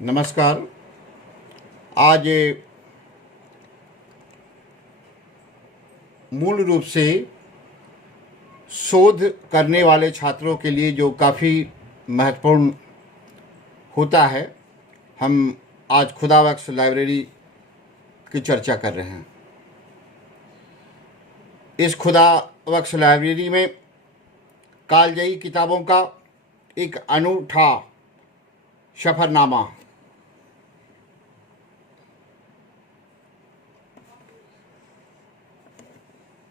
नमस्कार। आज मूल रूप से शोध करने वाले छात्रों के लिए जो काफ़ी महत्वपूर्ण होता है, हम आज खुदाबख्श लाइब्रेरी की चर्चा कर रहे हैं। इस खुदाबख्श लाइब्रेरी में कालजयी किताबों का एक अनूठा सफ़रनामा।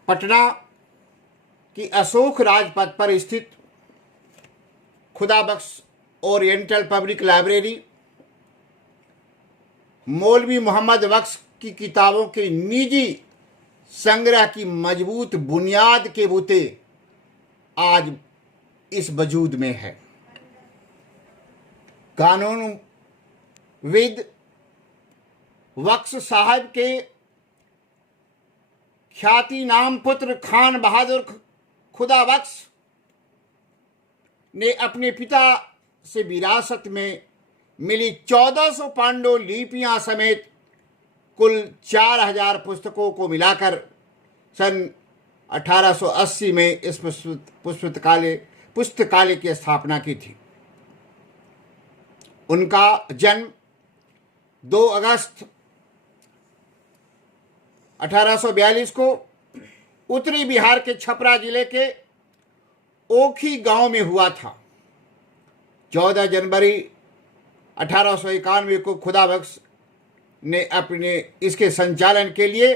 पटना की अशोक राजपथ पर स्थित खुदाबख्श ओरिएंटल पब्लिक लाइब्रेरी मौलवी मोहम्मद बख्श की किताबों के निजी संग्रह की मजबूत बुनियाद के बूते आज इस वजूद में है। कानूनविद बख्श साहब के ख्याति नाम पुत्र खान बहादुर खुदाबख्श ने अपने पिता से विरासत में मिली 1400 पांडुलिपियां समेत कुल 4000 पुस्तकों को मिलाकर सन 1880 में इस पुस्तकालय की स्थापना की थी। उनका जन्म 2 अगस्त 1842 को उत्तरी बिहार के छपरा जिले के ओखी गांव में हुआ था। 14 जनवरी 1891 को खुदाबख्श ने अपने इसके संचालन के लिए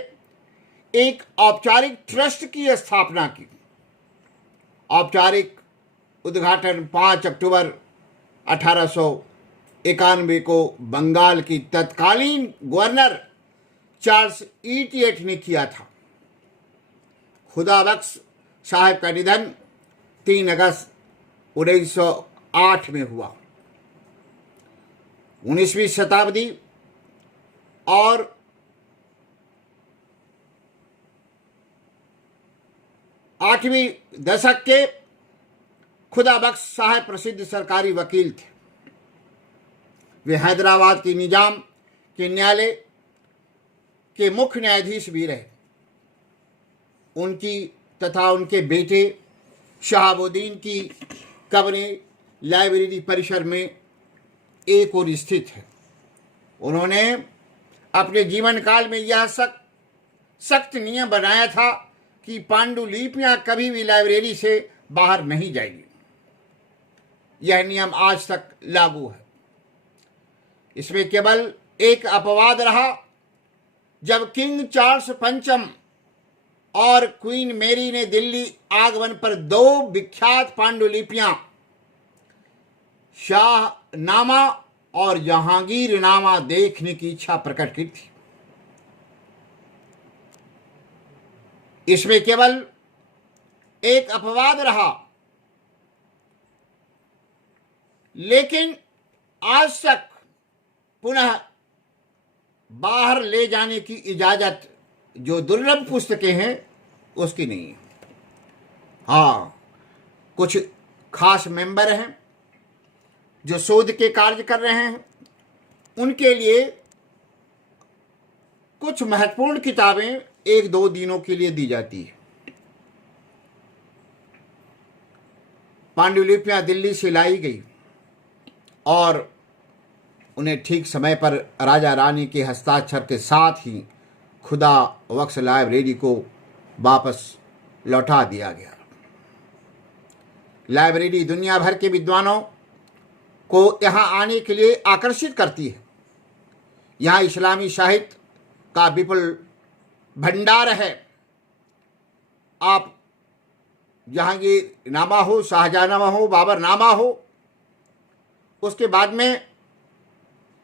एक औपचारिक ट्रस्ट की स्थापना की। औपचारिक उद्घाटन 5 अक्टूबर 1891 को बंगाल की तत्कालीन गवर्नर चार्ल्स ईटिएट ने किया था। खुदाबख्श साहब का निधन 3 अगस्त 1908 में हुआ। 19वीं शताब्दी और 8वीं दशक के खुदाबख्श साहब प्रसिद्ध सरकारी वकील थे। वे हैदराबाद की निजाम के न्यायालय के मुख्य न्यायाधीश भी रहे। उनकी तथा उनके बेटे शहाबुद्दीन की कब्रें लाइब्रेरी परिसर में एक और स्थित है। उन्होंने अपने जीवन काल में यह सख्त नियम बनाया था कि पांडुलिपियां कभी भी लाइब्रेरी से बाहर नहीं जाएगी। यह नियम आज तक लागू है। इसमें केवल एक अपवाद रहा, जब किंग चार्ल्स पंचम और क्वीन मैरी ने दिल्ली आगमन पर 2 विख्यात पांडुलिपियां शाहनामा और जहांगीरनामा देखने की इच्छा प्रकट की थी। इसमें केवल एक अपवाद रहा, लेकिन आज तक पुनः बाहर ले जाने की इजाजत जो दुर्लभ पुस्तकें हैं उसकी नहीं है। हाँ, कुछ खास मेंबर हैं जो शोध के कार्य कर रहे हैं, उनके लिए कुछ महत्वपूर्ण किताबें 1-2 दिनों के लिए दी जाती है। पांडुलिपियां दिल्ली से लाई गई और उन्हें ठीक समय पर राजा रानी के हस्ताक्षर के साथ ही खुदाबख्श लाइब्रेरी को वापस लौटा दिया गया। लाइब्रेरी दुनिया भर के विद्वानों को यहाँ आने के लिए आकर्षित करती है। यहाँ इस्लामी साहित्य का विपुल भंडार है। आप जहांगीरनामा हो, शाहजहांनामा हो, बाबरनामा हो, उसके बाद में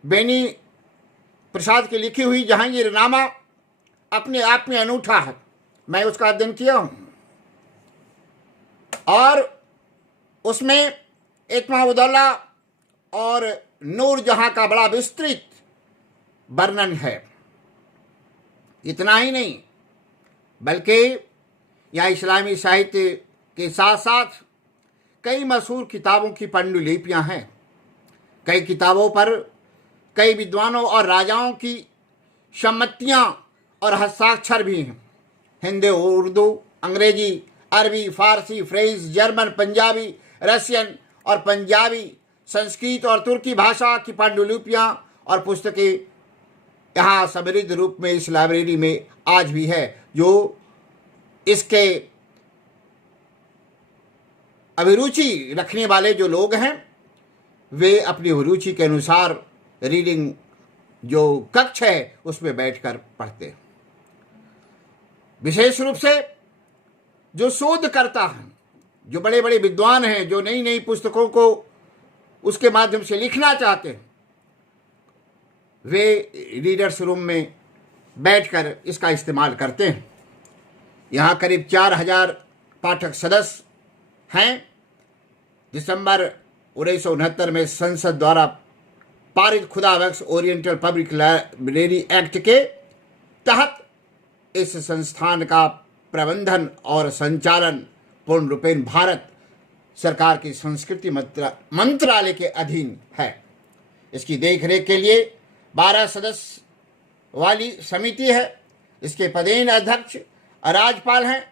बेनी प्रसाद की लिखी हुई जहांगीरनामा अपने आप में अनूठा है। मैं उसका अध्ययन किया हूं और उसमें इत्माउद्दौला और नूरजहां का बड़ा विस्तृत वर्णन है। इतना ही नहीं, बल्कि यहाँ इस्लामी साहित्य के साथ साथ कई मशहूर किताबों की पांडुलिपियां हैं। कई किताबों पर कई विद्वानों और राजाओं की सम्मतियाँ और हस्ताक्षर भी हैं। हिंदी, उर्दू, अंग्रेजी, अरबी, फारसी, फ्रेंच, जर्मन, पंजाबी, रशियन और पंजाबी, संस्कृत और तुर्की भाषा की पांडुलिपियाँ और पुस्तकें यहाँ समृद्ध रूप में इस लाइब्रेरी में आज भी है। जो इसके अभिरुचि रखने वाले जो लोग हैं वे अपनी अभिरुचि के अनुसार रीडिंग जो कक्ष है उसमें बैठकर पढ़ते हैं। विशेष रूप से जो शोध करता है, जो बड़े बड़े विद्वान हैं, जो नई नई पुस्तकों को उसके माध्यम से लिखना चाहते हैं, वे रीडर्स रूम में बैठकर इसका इस्तेमाल करते हैं। यहाँ करीब 4000 पाठक सदस्य हैं। दिसंबर 1969 में संसद द्वारा पारित Khudabakhsh oriental public library act के तहत इस संस्थान का प्रबंधन और संचालन पूर्ण रूपेण भारत सरकार की संस्कृति मंत्रालय के अधीन है। इसकी देखरेख के लिए 12 सदस्य वाली समिति है। इसके पदेन अध्यक्ष राज्यपाल हैं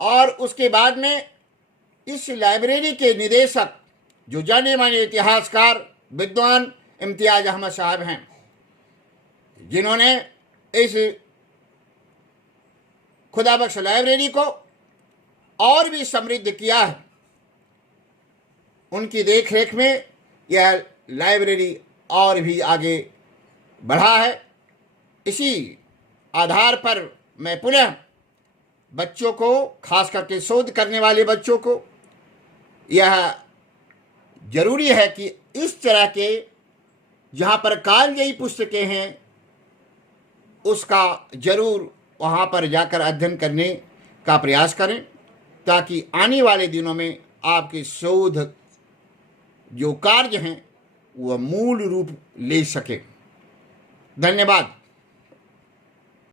और उसके बाद में इस लाइब्रेरी के निदेशक जो जाने माने इतिहासकार विद्वान इम्तियाज अहमद साहब हैं, जिन्होंने इस खुदाबख्श लाइब्रेरी को और भी समृद्ध किया है। उनकी देखरेख में यह लाइब्रेरी और भी आगे बढ़ा है। इसी आधार पर मैं पुनः बच्चों को, खास करके शोध करने वाले बच्चों को, यह जरूरी है कि इस तरह के जहाँ पर कालजयी पुस्तकें हैं उसका जरूर वहाँ पर जाकर अध्ययन करने का प्रयास करें, ताकि आने वाले दिनों में आपके शोध जो कार्य हैं वह मूल रूप ले सके। धन्यवाद।